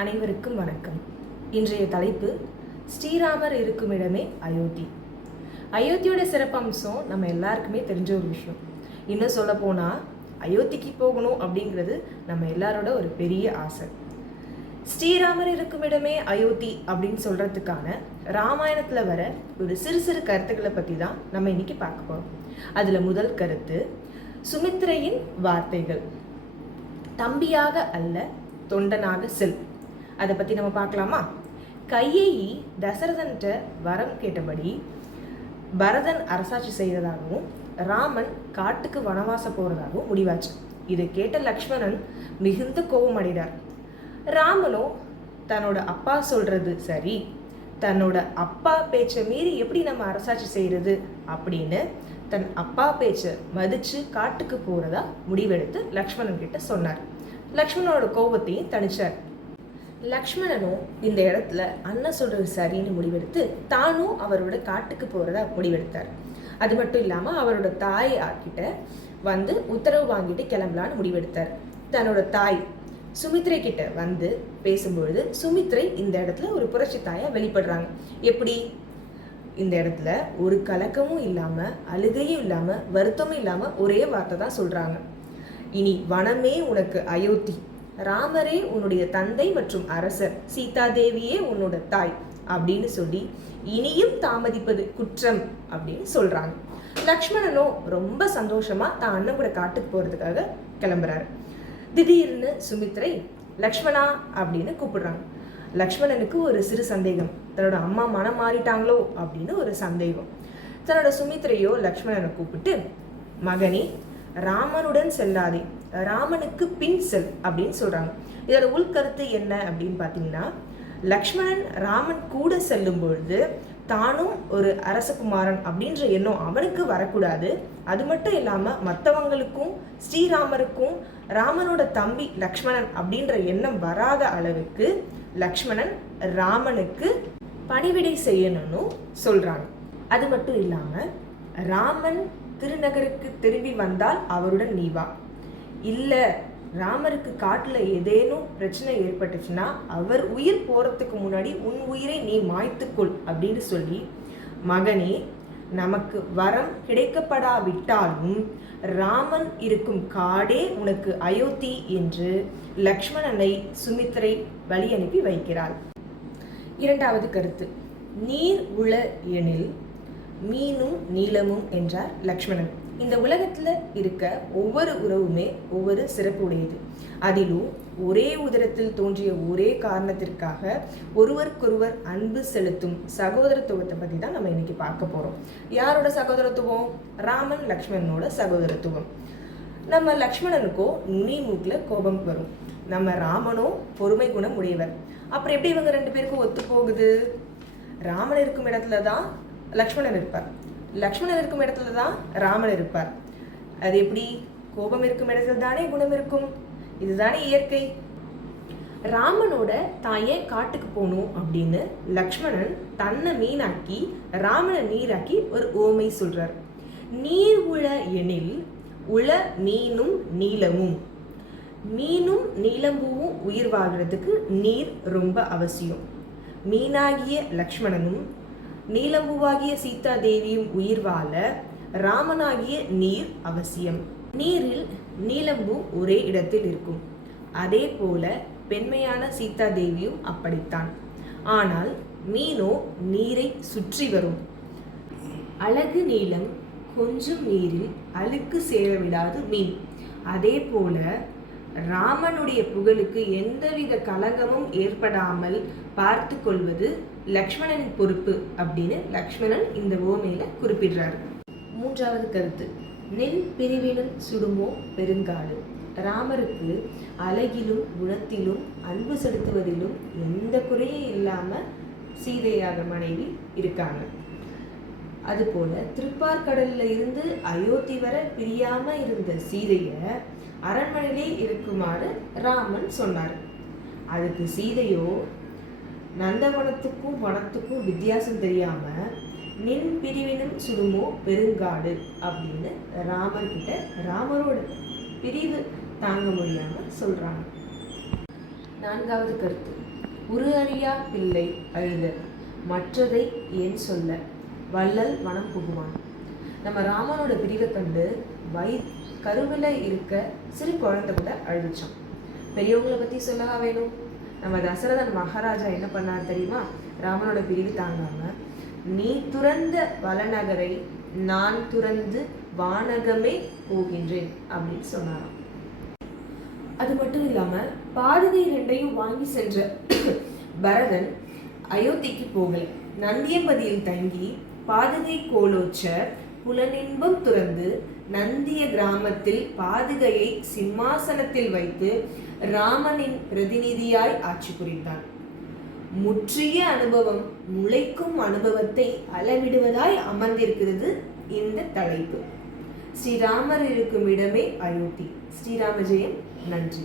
அனைவருக்கும் வணக்கம். இன்றைய தலைப்பு ஸ்ரீராமர் இருக்கும் இடமே அயோத்தி. அயோத்தியோட சிறப்பம்சம் நம்ம எல்லாருக்குமே தெரிஞ்ச ஒரு விஷயம். இன்னும் சொல்ல போனால் அயோத்திக்கு போகணும் அப்படிங்கிறது நம்ம எல்லாரோட ஒரு பெரிய ஆசை. ஸ்ரீராமர் இருக்கும் இடமே அயோத்தி அப்படின்னு சொல்கிறதுக்கான ராமாயணத்தில் வர ஒரு சிறு சிறு கருத்துக்களை பற்றி தான் நம்ம இன்னைக்கு பார்க்க போகிறோம். அதில் முதல் கருத்து சுமித்திரையின் வார்த்தைகள். தம்பியாக அல்ல தொண்டனாக செல். அதை பற்றி நம்ம பார்க்கலாமா? கையேயி தசரதன்ட்ட வரம் கேட்டபடி பரதன் அரசாட்சி செய்கிறதாகவும் ராமன் காட்டுக்கு வனவாசம் போகிறதாகவும் முடிவாச்சு. இதை கேட்ட லக்ஷ்மணன் மிகுந்த கோபம் அடைகிறார். ராமனோ தன்னோட அப்பா சொல்றது சரி, தன்னோட அப்பா பேச்சை மீறி எப்படி நம்ம அரசாட்சி செய்கிறது அப்படின்னு தன் அப்பா பேச்சை மதித்து காட்டுக்கு போகிறதா முடிவெடுத்து லக்ஷ்மணன் கிட்ட சொன்னார். லக்ஷ்மணனோட கோபத்தையும் தணிச்சார். லக்ஷ்மணனும் இந்த இடத்துல அண்ணன் சொல்றது சரின்னு முடிவெடுத்து தானும் அவரோட காட்டுக்கு போகிறதா முடிவெடுத்தார். அது மட்டும் இல்லாமல் அவரோட தாய் கிட்ட வந்து உத்தரவு வாங்கிட்டு கிளம்பலான்னு முடிவெடுத்தார். தன்னோட தாய் சுமித்ரை கிட்ட வந்து பேசும்பொழுது சுமித்ரை இந்த இடத்துல ஒரு புரட்சி தாயா வெளிப்படுறாங்க. எப்படி? இந்த இடத்துல ஒரு கலக்கமும் இல்லாமல் அழுகையும் இல்லாமல் வருத்தமும் இல்லாமல் ஒரே வார்த்தை தான் சொல்கிறாங்க. இனி வனமே உனக்கு அயோத்தி, ராமரே உன்னுடைய தந்தை மற்றும் அரசர், சீதாதேவியே உன்னோட தாய் அப்படின்னு சொல்லி இனியும் தாமதிப்பது குற்றம் அப்படின்னு சொல்றாங்க. லக்ஷ்மணனோ ரொம்ப சந்தோஷமா தான் அண்ணன் கூட காட்டுக்கு போறதுக்காக கிளம்புறாரு. திடீர்னு சுமித்ரை லக்ஷ்மணா அப்படின்னு கூப்பிடுறாங்க. லக்ஷ்மணனுக்கு ஒரு சிறு சந்தேகம், தன்னோட அம்மா மனம் மாறிட்டாங்களோ அப்படின்னு ஒரு சந்தேகம். தன்னோட சுமித்ரையோ லக்ஷ்மணனை கூப்பிட்டு, மகனே ராமனுடன் செல்லாதே, ராமனுக்கு பின் செல் அப்படின்னு சொல்றாங்க. இதோட உள்கருத்து என்ன அப்படின்னு பார்த்தீங்கன்னா, லக்ஷ்மணன் ராமன் கூட செல்லும் பொழுது தானும் ஒரு அரசகுமாரன் அப்படின்ற எண்ணம் அவனுக்கு வரக்கூடாது. அது மட்டும் இல்லாமல் மற்றவங்களுக்கும் ஸ்ரீராமருக்கும் ராமனோட தம்பி லக்ஷ்மணன் அப்படின்ற எண்ணம் வராத அளவுக்கு லக்ஷ்மணன் ராமனுக்கு பணிவிடை செய்யணும்னு சொல்றாங்க. அது மட்டும் இல்லாமல் ராமன் திருநகருக்கு திரும்பி வந்தால் அவருடன் நீ வா, இல்லை ராமருக்கு காட்டில் ஏதேனும் பிரச்சனை ஏற்பட்டுச்சுன்னா அவர் உயிர் போகிறதுக்கு முன்னாடி உன் உயிரை நீ மாய்த்துக்கொள் அப்படின்னு சொல்லி, மகனே நமக்கு வரம் கிடைக்கப்படாவிட்டாலும் ராமன் இருக்கும் காடே உனக்கு அயோத்தி என்று லக்ஷ்மணனை சுமித்ரை வழி அனுப்பி வைக்கிறாள். இரண்டாவது கருத்து, நீர் உள எனில் மீனும் நீளமும் என்றார் லக்ஷ்மணன். இந்த உலகத்துல இருக்க ஒவ்வொரு உறவுமே ஒவ்வொரு சிறப்பு உடையது. அதிலும் ஒரே உதரத்தில் தோன்றிய ஒரே காரணத்திற்காக ஒருவருக்கொருவர் அன்பு செலுத்தும் சகோதரத்துவத்தை பத்தி தான் நம்ம இன்னைக்கு பார்க்க போறோம். யாரோட சகோதரத்துவம்? ராமன் லக்ஷ்மணனோட சகோதரத்துவம். நம்ம லக்ஷ்மணனுக்கோ நுனி மூக்குல கோபம் வரும், நம்ம ராமனோ பொறுமை குணம் உடையவர். அப்புறம் எப்படி இவங்க ரெண்டு பேருக்கும் ஒத்து போகுது? ராமன் இருக்கும் இடத்துல தான் லக்ஷ்மணன் இருப்பார், லக்ஷ்மணன் இருக்கும் இடத்துல தான் ராமன் இருப்பார். அது எப்படி? கோபம் இருக்கும் இடத்துல தானே குணம் இருக்கும். இதுதானே இயற்கை. ராமனோட தாயே காட்டுக்கு போகணும் அப்படின்னு லக்ஷ்மணன் தன்னை மீனாக்கி ராமனை நீராக்கி ஒரு ஓமை சொல்றார். நீர் உள எனில் உள மீனும் நீளமும். மீனும் நீளம்பூவும் உயிர் வாழ்றதுக்கு நீர் ரொம்ப அவசியம். மீனாகிய லக்ஷ்மணனும் நீலம்பூவாகிய சீதா தேவியும் உயிர் வாழ ராமனாகிய நீர் அவசியம். நீரில் நீலம்பூ ஒரே இடத்தில் இருக்கும். அதே போல பெண்மையான சீதா தேவியும் அப்படித்தான். ஆனால் மீனோ நீரை சுற்றி வரும். அழகு நீளம் கொஞ்சம் நீரில் அழுக்கு சேர விடாது மீன். அதே போல ராமனுடைய புகழுக்கு எந்தவித களங்கமும் ஏற்படாமல் பார்த்து கொள்வது லக்ஷ்மணனின் பொறுப்பு அப்படின்னு லக்ஷ்மணன் இந்த ஓமையில குறிப்பிடுறாரு. மூன்றாவது கருத்து, நெல் பிரிவினும் சுடுமோ பெருங்காடு. ராமருக்கு அழகிலும் குணத்திலும் அன்பு செலுத்துவதிலும் எந்த குறையும் இல்லாம சீதையாக மனைவி இருக்காங்க. அதுபோல திருப்பார்கடல்ல இருந்து அயோத்தி வரை பிரியாம இருந்த சீதைய அரண்மனையிலே இருக்குமாறு ராமன் சொன்னார். அதுக்கு சீதையோ நந்தவனத்துக்கும் வனத்துக்கும் வித்தியாசம் தெரியாம நின் பிரிவினும் சுடுமோ பெருங்காடு அப்படின்னு ராமர்கிட்ட ராமரோட பிரிவு தாங்க முடியாம சொல்றாங்க. 4வது கருத்து, உரு அறியா பிள்ளை அழுத மற்றதை ஏன் சொல்ல வள்ளல் மனம் புகுவான். நம்ம ராமனோட பிரிவை கண்டு கருவில் இருக்க சிறு குழந்தை கூட அழுதுச்சான். பெரியவங்களை பற்றி சொல்லவா வேணும்? நம்ம தசரதன் மகாராஜா என்ன பண்ணார் தெரியுமா? ராமனோட பிரிவு தாங்காம, நீ துறந்த வளநகரை நான் துறந்து வானகமே போகின்றேன் அப்படின்னு சொன்னாராம். அது மட்டும் இல்லாம பாதுகை 2ஐயும் வாங்கி சென்ற பரதன் அயோத்திக்கு போகல. நந்தியம்பதியில் தங்கி பாதுகை கோலோச்ச புலனின்பம் துறந்து நந்திய கிராமத்தில் பாதுகையை சிம்மாசனத்தில் வைத்து ராமனின் பிரதிநிதியாய் ஆட்சி புரிந்தான். முற்றிய அனுபவம் முளைக்கும் அனுபவத்தை அளவிடுவதாய் அமர்ந்திருக்கிறது இந்த தலைப்பு. ஸ்ரீராமர் இருக்கும் இடமே அயோத்தி. ஸ்ரீராம ஜெயம். நன்றி.